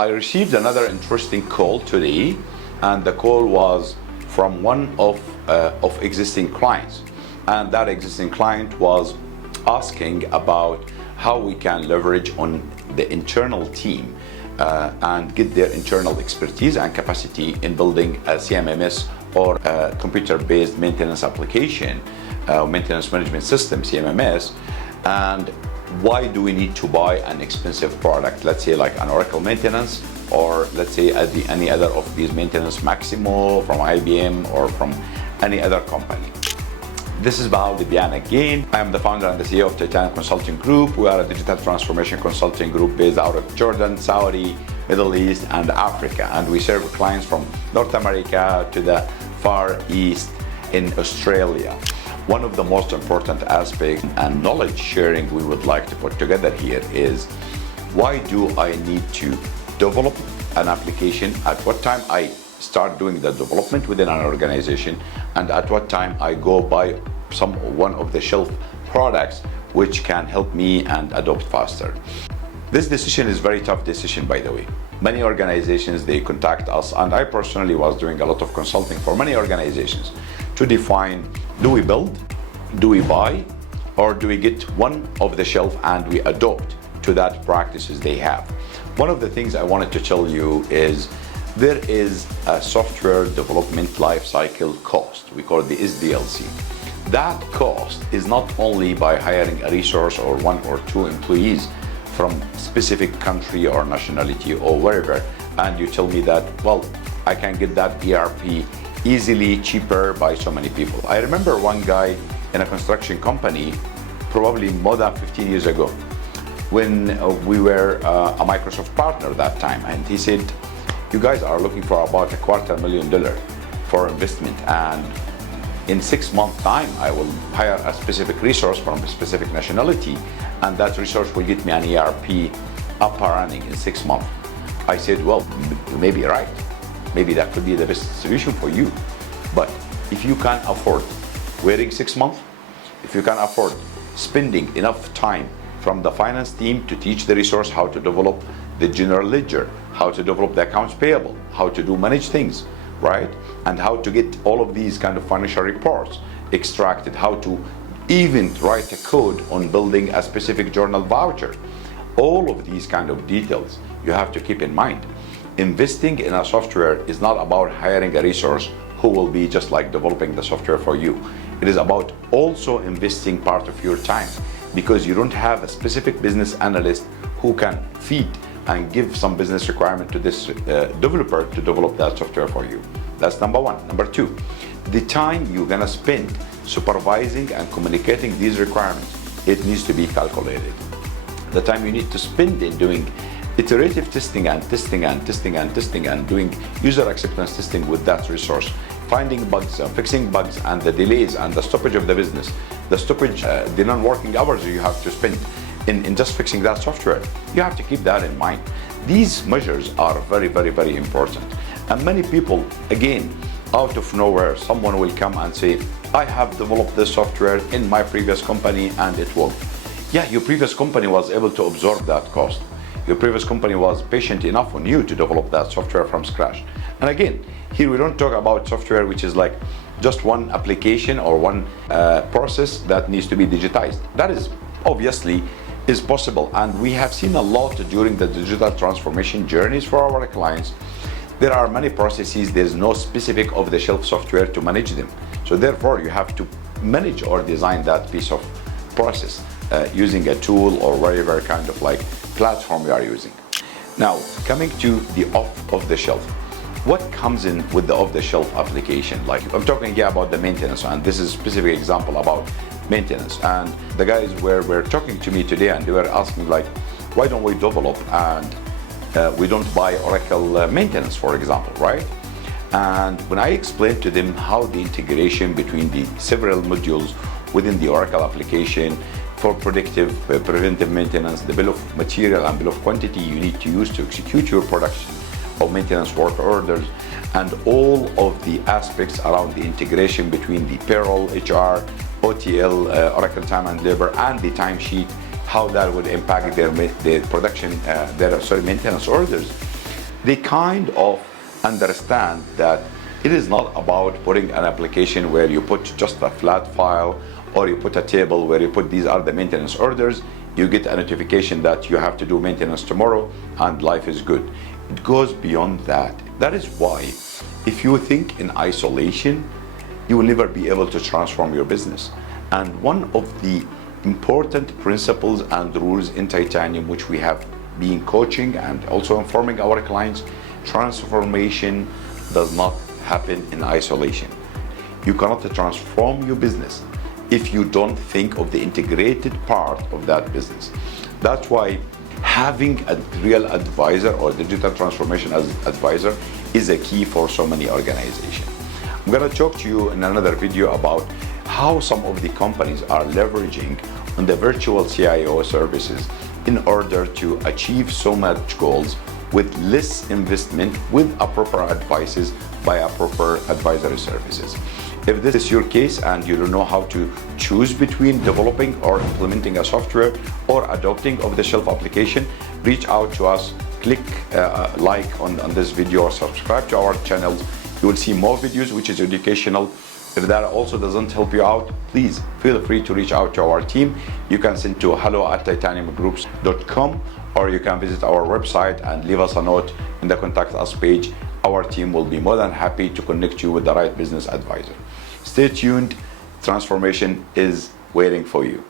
I received another interesting call today, and the call was from one of existing clients, and that existing client was asking about how we can leverage on the internal team and get their internal expertise and capacity in building a CMMS or a computer-based maintenance application, maintenance management system, CMMS, and why do we need to buy an expensive product, let's say like an Oracle maintenance, or let's say any other of these maintenance, Maximo from IBM or from any other company. This is Bahaa Al-Thibyan again. I am the founder and the CEO of Titanium Consulting Group. We are a digital transformation consulting group based out of Jordan, Saudi, Middle East, and Africa. And we serve clients from North America to the Far East in Australia. One of the most important aspects and knowledge sharing we would like to put together here is, why do I need to develop an application? At what time I start doing the development within an organization, and at what time I go buy one of the shelf products which can help me and adopt faster. This decision is very tough decision, by the way. Many organizations, they contact us, and I personally was doing a lot of consulting for many organizations to define, do we build, do we buy, or do we get one off the shelf and we adopt to that practices they have. One of the things I wanted to tell you is there is a software development life cycle cost. We call it the SDLC. That cost is not only by hiring a resource or one or two employees from specific country or nationality or wherever, and you tell me that, well, I can get that ERP easily, cheaper by so many people. I remember one guy in a construction company, probably more than 15 years ago, when we were a Microsoft partner that time, and he said, you guys are looking for about $250,000 for investment, and in 6 months time I will hire a specific resource from a specific nationality, and that resource will get me an ERP up and running in 6 months. I said, well, you may be right. Maybe that could be the best solution for you. But if you can afford waiting 6 months, if you can afford spending enough time from the finance team to teach the resource how to develop the general ledger, how to develop the accounts payable, how to manage things, right? And how to get all of these kind of financial reports extracted, how to even write a code on building a specific journal voucher. All of these kind of details you have to keep in mind. Investing in a software is not about hiring a resource who will be just like developing the software for you. It is about also investing part of your time, because you don't have a specific business analyst who can feed and give some business requirement to this developer to develop that software for you. That's number one. Number two, the time you're gonna spend supervising and communicating these requirements, it needs to be calculated. The time you need to spend in doing iterative testing and testing and testing and testing and doing user acceptance testing with that resource, finding bugs and fixing bugs and the delays and the stoppage of the business, the stoppage, the non-working hours you have to spend in just fixing that software. You have to keep that in mind. These measures are very, very, very important. And many people, again, out of nowhere, someone will come and say, I have developed this software in my previous company and it worked. Yeah, your previous company was able to absorb that cost. Your previous company was patient enough on you to develop that software from scratch. And again, here we don't talk about software which is like just one application or one process that needs to be digitized. That is obviously is possible, and we have seen a lot during the digital transformation journeys for our clients. There are many processes, there's no specific off-the-shelf software to manage them. So therefore you have to manage or design that piece of process using a tool or whatever kind of like platform you are using. Now, coming to the off-the-shelf. What comes in with the off-the-shelf application? Like, I'm talking here about the maintenance, and this is a specific example about maintenance. And the guys were talking to me today, and they were asking like, why don't we develop and we don't buy Oracle maintenance, for example, right? And when I explained to them how the integration between the several modules within the Oracle application for predictive, preventive maintenance, the bill of material and bill of quantity you need to use to execute your production of maintenance work orders, and all of the aspects around the integration between the payroll, HR, OTL, Oracle time and labor, and the timesheet, how that would impact their production, their maintenance orders. they kind of understand that it is not about putting an application where you put just a flat file, or you put a table where you put these are the maintenance orders, you get a notification that you have to do maintenance tomorrow and life is good. It goes beyond that. That is why if you think in isolation, you will never be able to transform your business. And one of the important principles and rules in Titanium, which we have been coaching and also informing our clients, transformation does not happen in isolation. You cannot transform your business if you don't think of the integrated part of that business. That's why having a real advisor or digital transformation as advisor is a key for so many organizations. I'm going to talk to you in another video about how some of the companies are leveraging on the virtual CIO services in order to achieve so much goals with less investment, with a proper advices by a proper advisory services. If this is your case and you don't know how to choose between developing or implementing a software or adopting off-the-shelf application, reach out to us, click like on this video or subscribe to our channels. You will see more videos which is educational. If that also doesn't help you out, please feel free to reach out to our team. You can send to hello@titaniumgroups.com, or you can visit our website and leave us a note in the contact us page. Our team will be more than happy to connect you with the right business advisor. Stay tuned, transformation is waiting for you.